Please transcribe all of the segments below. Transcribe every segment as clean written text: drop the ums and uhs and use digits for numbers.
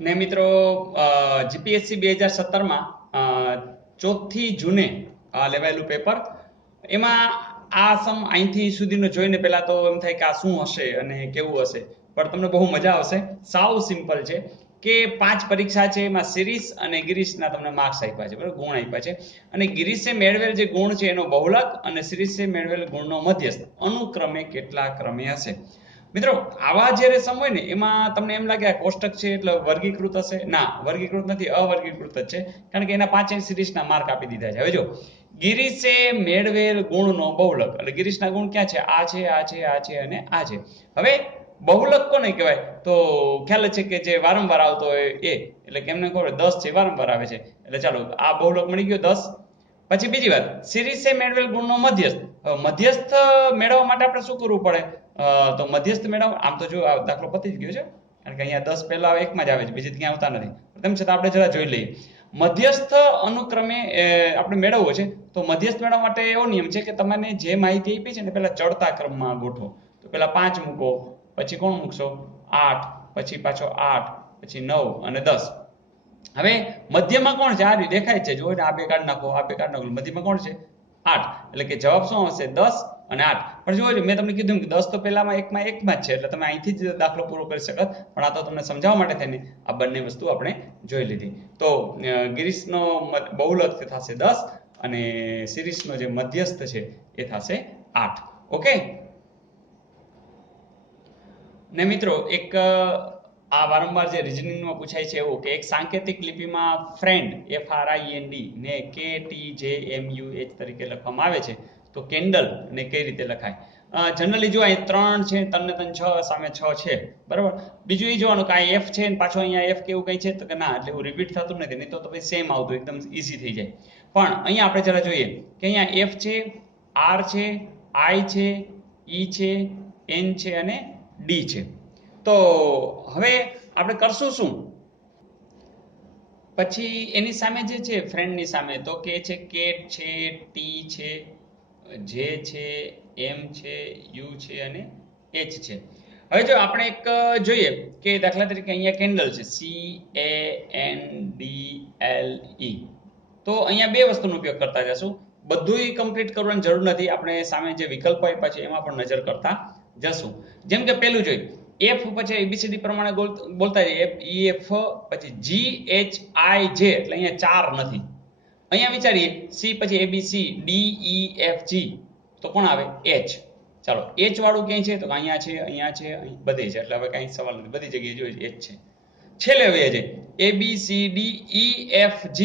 ને મિત્રો જીપીએસસી 2017 માં 4 જૂને લેવાયેલું પેપર એમાં આ સમ અહીંથી સુધીનો જોઈને પહેલા તો એમ થાય કે આ શું હશે અને કેવું હશે, પણ તમને બહુ મજા આવશે. સાવ સિમ્પલ છે કે 5 પરીક્ષા છે, એમાં શિરીષ અને ગિરીશના તમને માર્ક્સ આપ્યા છે, બરાબર, ગુણ આપ્યા છે. અને ગિરીશે મેળવેલ જે ગુણ છે એનો બહુલક અને શિરીષે મેળવેલ ગુણનો મધ્યસ્થ અનુક્રમે કેટલા ક્રમે હશે. મિત્રો આવા જ્યારે સમ હોય ને એમાં તમને એમ લાગે આ કોષ્ટક છે એટલે વર્ગીકૃત હશે. ના, વર્ગીકૃત નથી, અવર્ગીકૃત જ છે, કારણ કે એના 5 શિરીષના માર્ક આપી દીધા છે. હવે જો ગિરીશે મેળવેલ ગુણનો બહુલક, એટલે ગિરીશના ગુણ ક્યાં છે? આ છે, આ છે, આ છે અને આ છે. હવે બહુલક કોને કહેવાય? તો ખ્યાલ છે કે જે વારંવાર આવતો હોય એ, એટલે કે એમને ખબર 10 છે, વારંવાર આવે છે, એટલે ચાલો આ બહુલક મળી ગયો 10. પછી બીજી વાત, શિરીષે મેળવેલ ગુણનો મધ્યસ્થ. મધ્યસ્થ મેળવવા માટે આપણે શું કરવું પડે? તો મધ્યસ્થ મેળવવા, આમ તો જો આ દાખલો પતી જ ગયો છે, કારણ કે અહીંયા 10 પહેલા એકમાં જ આવે છે, બીજી ક્યાં આવતા નથી. તેમ છતાં આપણે જરા જોઈ લઈએ. મધ્યસ્થ અનુક્રમે આપણે મેળવવો છે, તો મધ્યસ્થ મેળવવા માટે એવો નિયમ છે કે તમને જે માહિતી આપી છે ને પહેલા ચડતા ક્રમમાં ગોઠવો. તો પહેલા 5 મૂકો, પછી કોણ મૂકશો? 8, પછી પાછો 8, પછી 9 અને 10. હવે મધ્યમાં કોણ છે? આ દેખાય છે, જો આ બે કાઢ નાખો, આ બે કાઢ નાખો, મધ્યમાં કોણ છે? 8. એટલે કે જવાબ શું આવશે? 10 અને 8. પણ જોજો મેં તમને કીધું કે 10 તો પહેલામાં એકમાં જ છે, એટલે તમે અહીંથી જ દાખલો પૂરો કરી શકત, પણ આ તો તમને સમજાવવા માટે થઈને આ બંને વસ્તુ આપણે જોઈ લીધી. તો ગિરીશનો બહુલક થશે 10 અને શિરીષનો જે મધ્યસ્થ છે એ થશે 8. ઓકે. ને મિત્રો એક આ વારંવાર જે રિઝનિંગમાં પૂછાય છે એવું કે એક સાંકેતિક લિપિમાં ફ્રેન્ડ FRIND ને KTJMUH તરીકે લખવામાં આવે છે, તો કેન્ડલ ને કઈ રીતે લખાય? જનરલી જો અહીં 3 છે, 3 ને 6, સામે 6 છે, બરાબર. બીજું એ જોવાનું કે આ F છે ને પાછો અહીંયા F કેવું કઈ છે, તો કે ના, એટલે એવું રિપીટ થતું નથી, નહીં તો પછી સેમ આવતું, એકદમ ઈઝી થઈ જાય. પણ અહીંયા આપણે જરા જોઈએ કે અહીંયા F છે, R છે, I છે, E છે, N છે અને D છે. તો હવે આપણે કરશું શું? પછી એની સામે જે છે ફ્રેન્ડની સામે, તો કે છે કેટ છે, ટી છે, જે છે, એમ છે, યુ છે અને એચ છે. હવે જો આપણે એક જોઈએ કે દાખલા તરીકે અહીંયા કેન્ડલ છે, CANDLE. તો અહીંયા બે વસ્તુનો ઉપયોગ કરતા જશું. બધુંય કમ્પ્લીટ કરવાની જરૂર નથી, આપણે સામે જે વિકલ્પો આપ્યા છે એમાં પણ નજર કરતા જશું. જેમ કે પહેલું જોઈએ, F પછી ABCD પ્રમાણે બોલતા જઈએ, F E F પછી G H I J, એટલે અહીંયા 4 નથી. અહીંયા વિચારીએ C પછી ABC D E F G, તો કોણ આવે? H. ચાલો H વાળું ક્યાંય છે? તો અહીંયા છે, અહીંયા છે, બધે છે, એટલે હવે કાંઈ સવાલ નથી, બધી જગ્યાએ જોઈએ H છે. છેલ્લે હવે છે ABCD E F G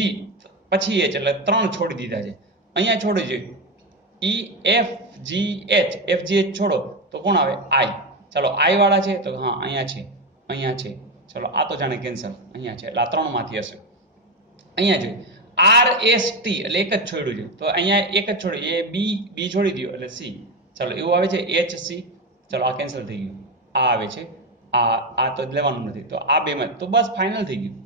પછી H, એટલે 3 છોડી દીધા છે. અહીંયા છોડી જોઈએ E F G H, F G H છોડો તો કોણ આવે? I. ચાલો I વાળા છે, તો હા અહીંયા છે, અહીંયા છે, ચાલો આ તો જાણે કેન્સલ, અહીંયા છે, એટલે આ 3 માંથી હશે. અહીંયા જોઈએ R S T, એટલે એક જ છોડ્યું છે, તો અહીંયા એક જ છોડ્યું, એ B છોડી દો એટલે C. ચાલો એવું આવે છે H C, ચાલો આ કેન્સલ થઈ ગયું, આ આવે છે, આ તો લેવાનું નથી, તો આ બેમાં તો બસ ફાઇનલ થઈ ગયું.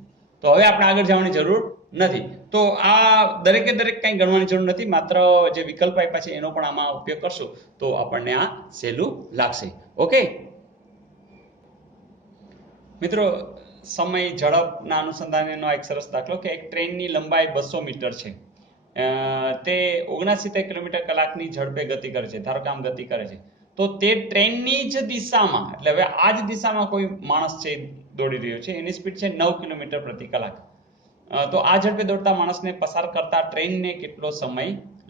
તો હવે આપણે આગળ જવાની જરૂર નથી. તો આ દરેકે દરેક કંઈ ગણવાની જરૂર નથી, માત્ર જે વિકલ્પ આપ્યા છે એનો પણ આમાં ઉપયોગ કરશું તો આપણને આ સહેલું લાગશે. ઓકે મિત્રો, સમય ઝડપના અનુસંધાનેનો એક સરસ દાખલો કે એક ટ્રેનની લંબાઈ 200 મીટર છે, તે 69 કિલોમીટર કલાકની ઝડપે ગતિ કરે છે. ધારો કે આમ ગતિ કરે છે, તો તે ટ્રેનની જ દિશામાં, એટલે હવે આ જ દિશામાં કોઈ માણસ છે દોડી રહ્યો છે, એની સ્પીડ છે 9 કિલોમીટર પ્રતિ કલાક. તો આ ઝડપે દોડતા માણસને પસાર કરતા ટ્રેનને કેટલો સમય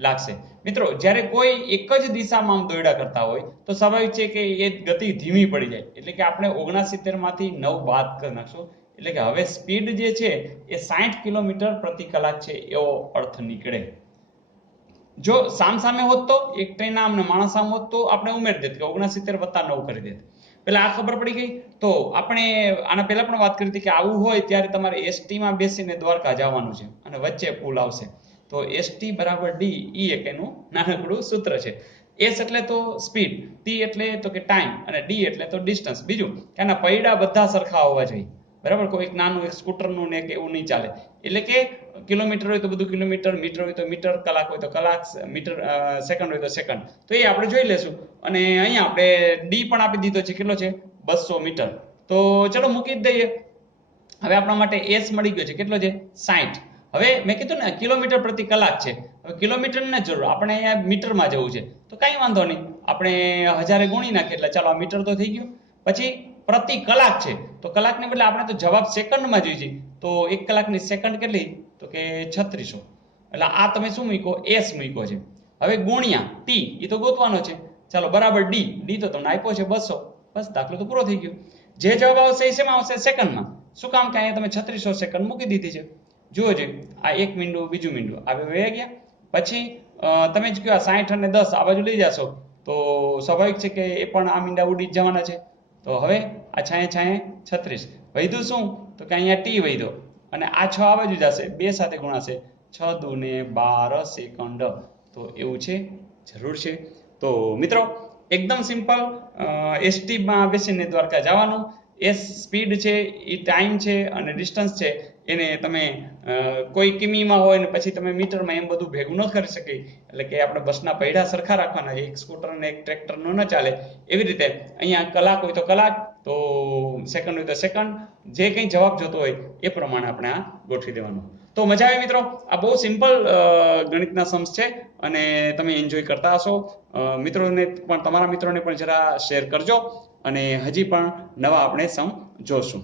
લાગશે? મિત્રો જ્યારે કોઈ એક જ દિશામાં દોડ્યા કરતા હોય તો સ્વાભાવિક છે કે એ ગતિ ધીમી પડી જાય, એટલે કે આપણે 69 માંથી 9 બાદ કરી નાખશું, એટલે કે હવે સ્પીડ જે છે એ 60 કિલોમીટર પ્રતિ કલાક છે એવો અર્થ નીકળે. જો સામસામે હોત તો એક ટ્રેન આમ ને માણસ આમ હોત તો આપણે ઉમેરી દેત કે 69 + 9 કરી દેત. પેલા આ ખબર પડી ગઈ. તો આપણે આના પહેલા પણ વાત કરી હતી કે આવું હોય ત્યારે તમારે એસટી માં બેસીને દ્વારકા જવાનું છે અને વચ્ચે પુલ આવશે, તો એસટી બરાબર ડી, ઈ એક એનું નાનકડું સૂત્ર છે. એસ એટલે તો સ્પીડ, ટી એટલે તો કે ટાઈમ અને ડી એટલે તો ડિસ્ટન્સ. બીજું કે આના પૈડા બધા સરખા હોવા જોઈએ, બરાબર. કોઈ એક નાનું એક સ્કૂટરનું ને કે એવું નહીં ચાલે. એટલે કે કિલોમીટર હોય તો બધું કિલોમીટર, મીટર હોય તો મીટર, કલાક હોય તો કલાક, મીટર સેકન્ડ હોય તો સેકન્ડ. તો એ આપણે જોઈ લેશું. અને અહીંયા આપણે ડી પણ આપી દીધો છે, કેટલો છે? 200 મીટર. તો ચલો મૂકી જ દઈએ. હવે આપણા માટે એસ મળી ગયો છે, કેટલો છે 60. હવે મેં કીધું ને કિલોમીટર પ્રતિ કલાક છે. હવે કિલોમીટર ને જરૂર, આપણે અહીંયા મીટરમાં જવું છે તો કાંઈ વાંધો નહીં, આપણે 1000 ગુણી નાખીએ એટલે ચાલો આ મીટર તો થઈ ગયું. પછી પ્રતિ કલાક છે તો કલાકને બદલે આપણે તો જવાબ સેકન્ડમાં જોઈએ છે, તો 1 કલાકની સેકન્ડ કેટલી, તો કે 3600. એટલે આ તમે શું મૂક્યો, એસ મૂક્યો છે. હવે ગુણ્યા ટી, એ તો ગોતવાનો છે, ચાલો બરાબર ડી તો તમને આપ્યો છે 200. બસ દાખલો તો પૂરો થઈ ગયો. જે જવાબ આવશે એ શેમાં આવશે, સેકન્ડમાં. શું કામ કે અહીંયા તમે 3600 સેકન્ડ મૂકી દીધી છે. જુઓ છે આ એક મીંડું બીજું મીંડું આવે વહી ગયા. પછી તમે જ કહો 60 અને 10 આ બાજુ લઈ જશો તો સ્વાભાવિક છે કે એ પણ આ મીંડા ઉડી જ જવાના છે. તો હવે આ છાંયે 36 વધ્યું શું, તો કે અહીંયા ટી વધ્યો અને આ 6 આ બાજુ જશે, 2 સાથે ગુણાશે, 6 દુ ને 12 સેકન્ડ. તો એવું છે, જરૂર છે. તો મિત્રો એકદમ સિમ્પલ, એસટીમાં બેસીને દ્વારકા જવાનું. એસ સ્પીડ છે, એ ટાઈમ છે અને ડિસ્ટન્સ છે, એને તમે કોઈ કિમીમાં હોય ને પછી તમે મીટરમાં એમ બધું ભેગું ન કરી શકે. એટલે કે આપણે બસના પૈડા સરખા રાખવાના છે, એક સ્કૂટર અને એક ટ્રેક્ટરનો ન ચાલે. એવી રીતે અહીંયા કલાક હોય તો કલાક, તો સેકન્ડ હોય તો સેકન્ડ, જે કંઈ જવાબ જોતો હોય એ પ્રમાણે આપણે આ ગોઠવી દેવાનું. તો મજા આવે મિત્રો, આ બહુ સિમ્પલ ગણિતના સમ્સ છે અને તમે એન્જોય કરતા હશો. મિત્રોને પણ, તમારા મિત્રોને પણ જરા શેર કરજો અને હજી પણ નવા આપણે સમ જોશું.